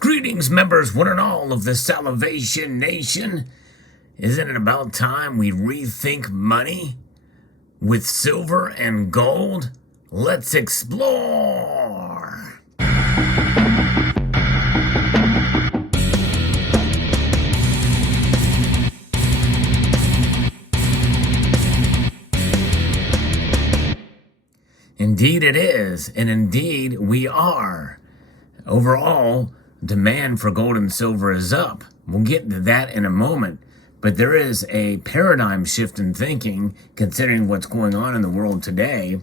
Greetings, members, one and all of the Salvation Nation. Isn't it about time we rethink money with silver and gold? Let's explore. Indeed it is, and indeed we are. Overall, demand for gold and silver is up. We'll get to that in a moment. But there is a paradigm shift in thinking considering what's going on in the world today.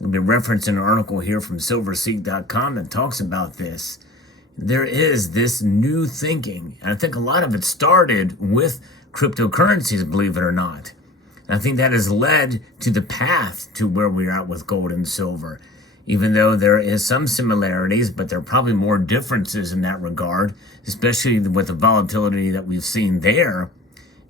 I'll be referencing an article here from silverseek.com that talks about this. There is this new thinking, and I think a lot of it started with cryptocurrencies, believe it or not. And I think that has led to the path to where we're at with gold and silver. Even though there is some similarities, but there are probably more differences in that regard, especially with the volatility that we've seen there.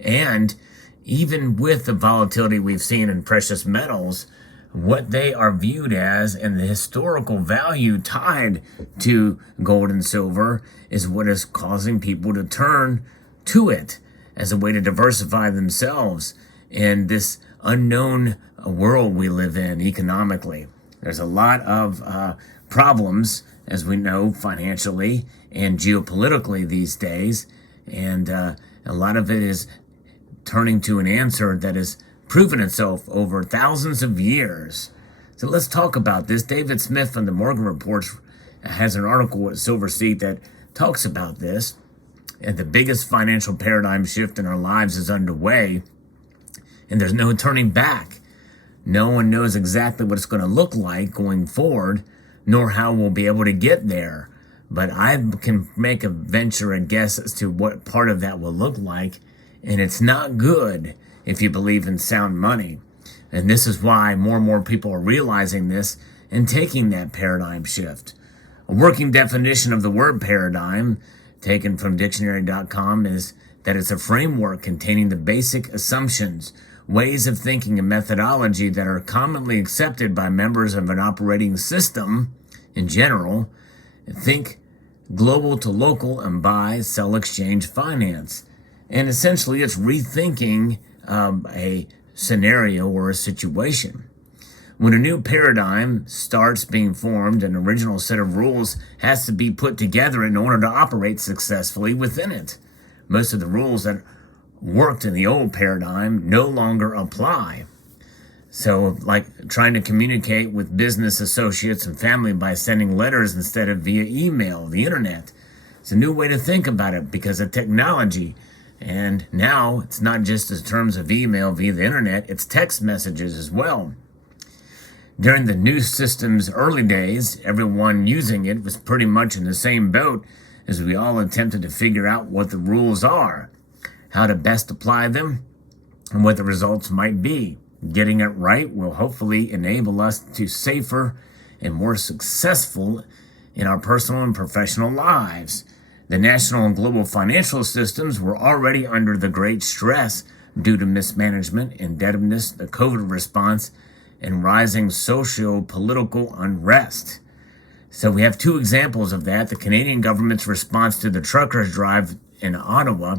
And even with the volatility we've seen in precious metals, what they are viewed as and the historical value tied to gold and silver is what is causing people to turn to it as a way to diversify themselves in this unknown world we live in economically. There's a lot of problems, as we know, financially and geopolitically these days, and a lot of it is turning to an answer that has proven itself over thousands of years. So let's talk about this. David Smith from the Morgan Reports has an article at Silverseek that talks about this, and the biggest financial paradigm shift in our lives is underway, and there's no turning back. No one knows exactly what it's going to look like going forward, nor how we'll be able to get there. But I can make a venture and guess as to what part of that will look like, and it's not good if you believe in sound money. And this is why more and more people are realizing this and taking that paradigm shift. A working definition of the word paradigm, taken from dictionary.com, is that it's a framework containing the basic assumptions, ways of thinking and methodology that are commonly accepted by members of an operating system in general. Think global to local and buy, sell, exchange, finance. And essentially it's rethinking a scenario or a situation. When a new paradigm starts being formed, an original set of rules has to be put together in order to operate successfully within it. Most of the rules that worked in the old paradigm no longer apply. So like trying to communicate with business associates and family by sending letters instead of via email, the internet. It's a new way to think about it because of technology. And now it's not just in terms of email via the internet, it's text messages as well. During the new system's early days, everyone using it was pretty much in the same boat as we all attempted to figure out what the rules are, how to best apply them, and what the results might be. Getting it right will hopefully enable us to safer and more successful in our personal and professional lives. The national and global financial systems were already under the great stress due to mismanagement, indebtedness, the COVID response, and rising socio-political unrest. So we have two examples of that. The Canadian government's response to the truckers' drive in Ottawa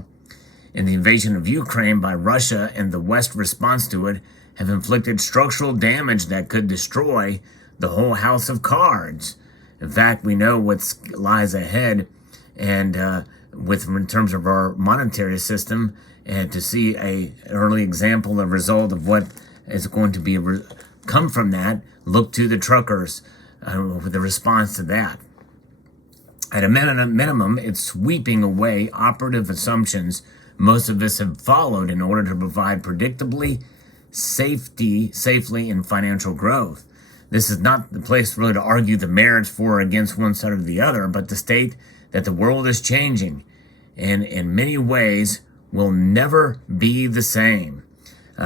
and the invasion of Ukraine by Russia and the West's response to it have inflicted structural damage that could destroy the whole house of cards. In fact, we know what lies ahead and in terms of our monetary system, and to see an early example, a result of what is going to be come from that, look to the truckers with the response to that. At a minimum, it's sweeping away operative assumptions most of us have followed in order to provide predictably, safely in financial growth. This is not the place really to argue the merits for or against one side or the other, but to state that the world is changing and in many ways will never be the same,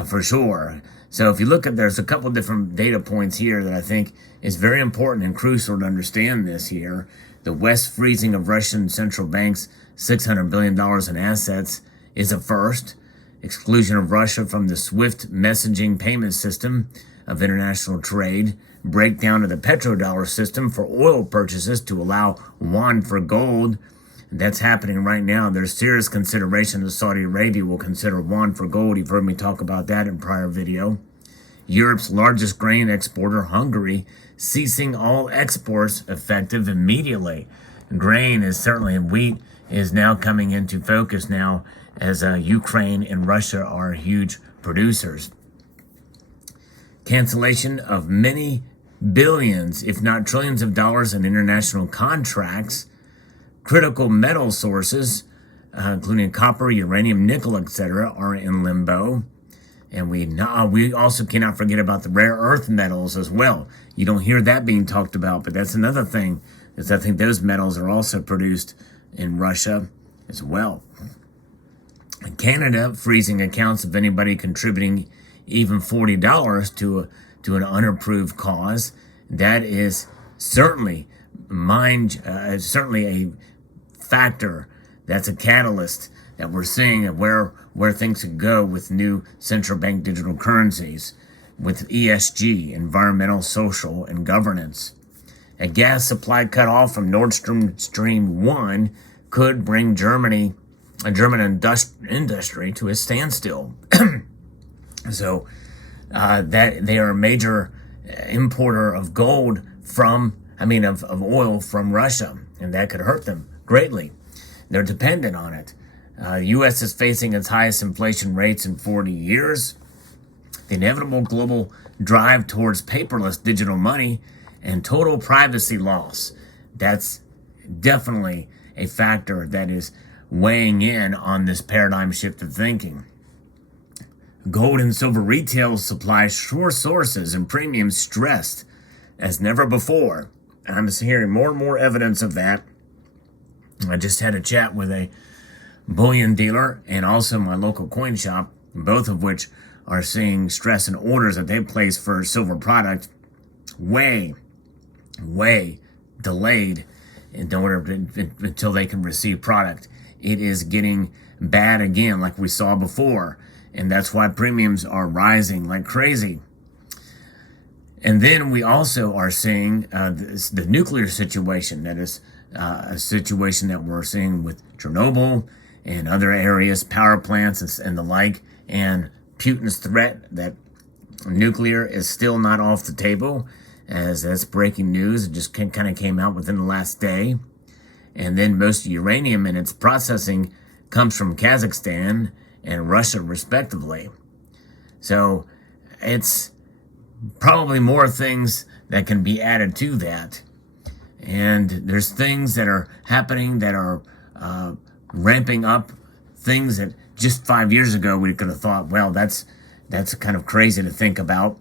for sure. So if you look at, there's a couple different data points here that I think is very important and crucial to understand this here. The West freezing of Russian central banks, $600 billion in assets, is a first. Exclusion of Russia from the SWIFT messaging payment system of international trade. Breakdown of the petrodollar system for oil purchases to allow yuan for gold. That's happening right now. There's serious consideration that Saudi Arabia will consider one for gold. You've heard me talk about that in prior video. Europe's largest grain exporter, Hungary, ceasing all exports effective immediately. Grain is certainly, wheat is now coming into focus now as Ukraine and Russia are huge producers. Cancellation of many billions, if not trillions of dollars in international contracts. Critical metal sources, including copper, uranium, nickel, etc., are in limbo. And we also cannot forget about the rare earth metals as well. You don't hear that being talked about, but that's another thing, is I think those metals are also produced in Russia as well. In Canada, freezing accounts of anybody contributing even $40 to an unapproved cause. That is certainly certainly a factor. That's a catalyst that we're seeing of where things could go with new central bank digital currencies, with ESG, environmental, social, and governance. A gas supply cut off from Nord Stream 1 could bring German industry to a standstill. So that they are a major importer of gold of oil from Russia, and that could hurt them greatly. They're dependent on it. U.S. is facing its highest inflation rates in 40 years. The inevitable global drive towards paperless digital money and total privacy loss. That's definitely a factor that is weighing in on this paradigm shift of thinking. Gold and silver retail supply sure sources and premiums stressed as never before. And I'm hearing more and more evidence of that. I just had a chat with a bullion dealer and also my local coin shop, both of which are seeing stress in orders that they place for silver product way delayed in order until they can receive product. It is getting bad again like we saw before, and that's why premiums are rising like crazy. And then we also are seeing the nuclear situation. That is a situation that we're seeing with Chernobyl and other areas, power plants and the like, and Putin's threat that nuclear is still not off the table, as that's breaking news. It just kind of came out within the last day. And then most uranium in its processing comes from Kazakhstan and Russia, respectively. So it's probably more things that can be added to that. And there's things that are happening that are ramping up, things that just 5 years ago we could have thought, well, that's kind of crazy to think about.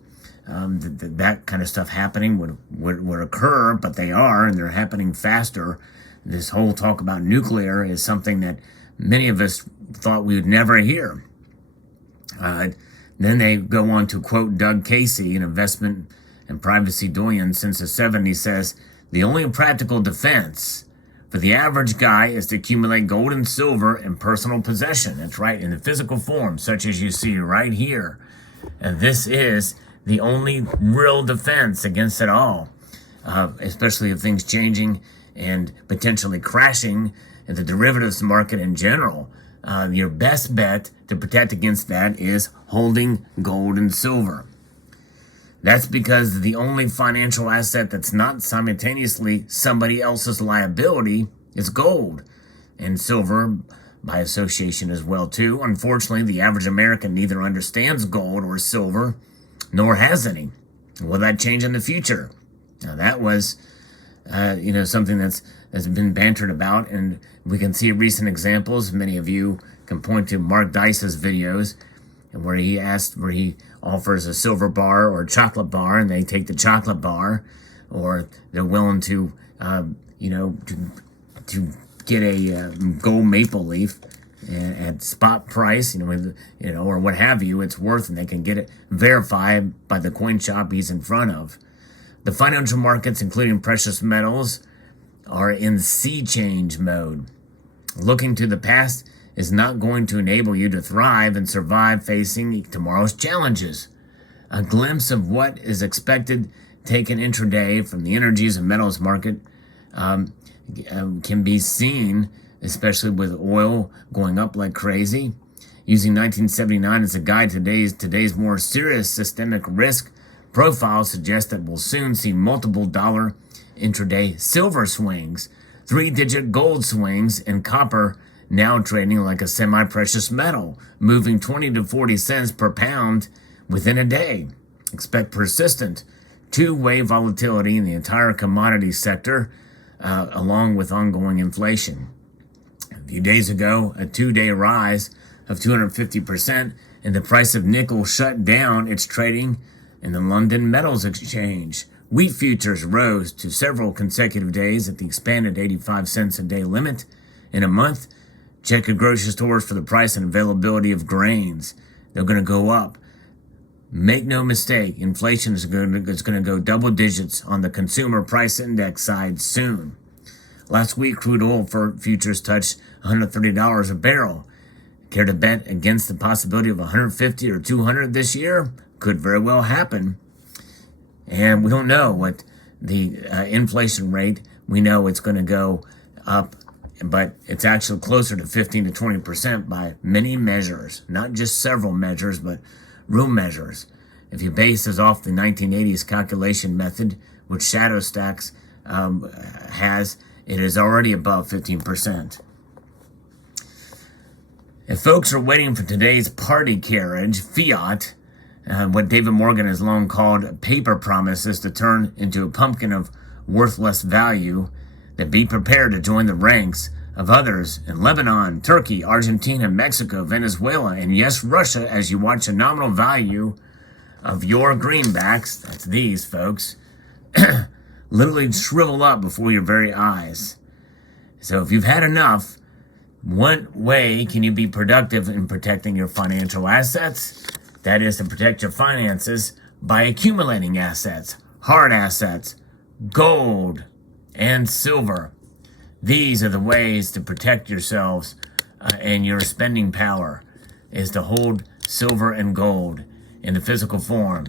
That kind of stuff happening would occur, but they are, and they're happening faster. This whole talk about nuclear is something that many of us thought we would never hear. Then they go on to quote Doug Casey, an investment and privacy doyen since the 70s, says, the only practical defense for the average guy is to accumulate gold and silver in personal possession. That's right, in the physical form, such as you see right here. And this is the only real defense against it all, especially if things changing and potentially crashing in the derivatives market in general. Your best bet to protect against that is holding gold and silver. That's because the only financial asset that's not simultaneously somebody else's liability is gold, and silver by association as well too. Unfortunately, the average American neither understands gold or silver, nor has any. Will that change in the future? Now that was something that's been bantered about, and we can see recent examples. Many of you can point to Mark Dice's videos, and where he offers a silver bar or a chocolate bar, and they take the chocolate bar, or they're willing to get a gold maple leaf at spot price, or what have you, it's worth, and they can get it verified by the coin shop he's in front of. The financial markets, including precious metals, are in sea change mode. Looking to the past is not going to enable you to thrive and survive facing tomorrow's challenges. A glimpse of what is expected taken intraday from the energies and metals market can be seen especially with oil going up like crazy. Using 1979 as a guide, today's more serious systemic risk profile suggests that we'll soon see multiple dollar intraday silver swings, 3-digit gold swings, and copper now trading like a semi-precious metal, moving 20 to 40 cents per pound within a day. Expect persistent two-way volatility in the entire commodity sector, along with ongoing inflation. A few days ago, a 2-day rise of 250%, and the price of nickel shut down its trading in the London Metals Exchange. Wheat futures rose to several consecutive days at the expanded 85 cents a day limit. In a month, check your grocery stores for the price and availability of grains. They're going to go up. Make no mistake, inflation is going to go double digits on the consumer price index side soon. Last week, crude oil futures touched $130 a barrel. Care to bet against the possibility of 150 or 200 this year? Could very well happen. And we don't know what the inflation rate, we know it's going to go up, but it's actually closer to 15 to 20% by many measures, not just several measures, but real measures. If you base this off the 1980s calculation method, which Shadow Stacks has, it is already above 15%. If folks are waiting for today's party carriage, fiat, what David Morgan has long called paper promises to turn into a pumpkin of worthless value, then be prepared to join the ranks of others in Lebanon, Turkey, Argentina, Mexico, Venezuela, and yes, Russia, as you watch the nominal value of your greenbacks, that's these folks, literally shrivel up before your very eyes. So if you've had enough, one way can you be productive in protecting your financial assets? That is to protect your finances by accumulating assets, hard assets, gold, and silver. These are the ways to protect yourselves and your spending power, is to hold silver and gold in the physical form.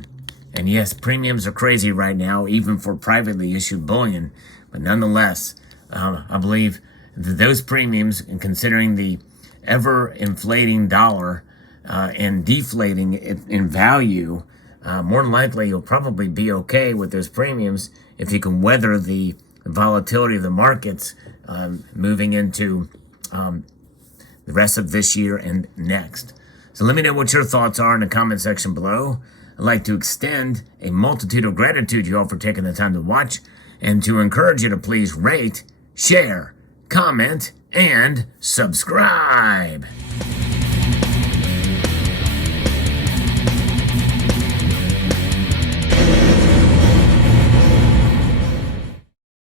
And yes, premiums are crazy right now, even for privately issued bullion. But nonetheless, I believe that those premiums, and considering the ever-inflating dollar and deflating in value, more than likely you'll probably be okay with those premiums if you can weather the volatility of the markets moving into the rest of this year and next. So let me know what your thoughts are in the comment section below. I'd like to extend a multitude of gratitude to you all for taking the time to watch, and to encourage you to please rate, share, comment, and subscribe.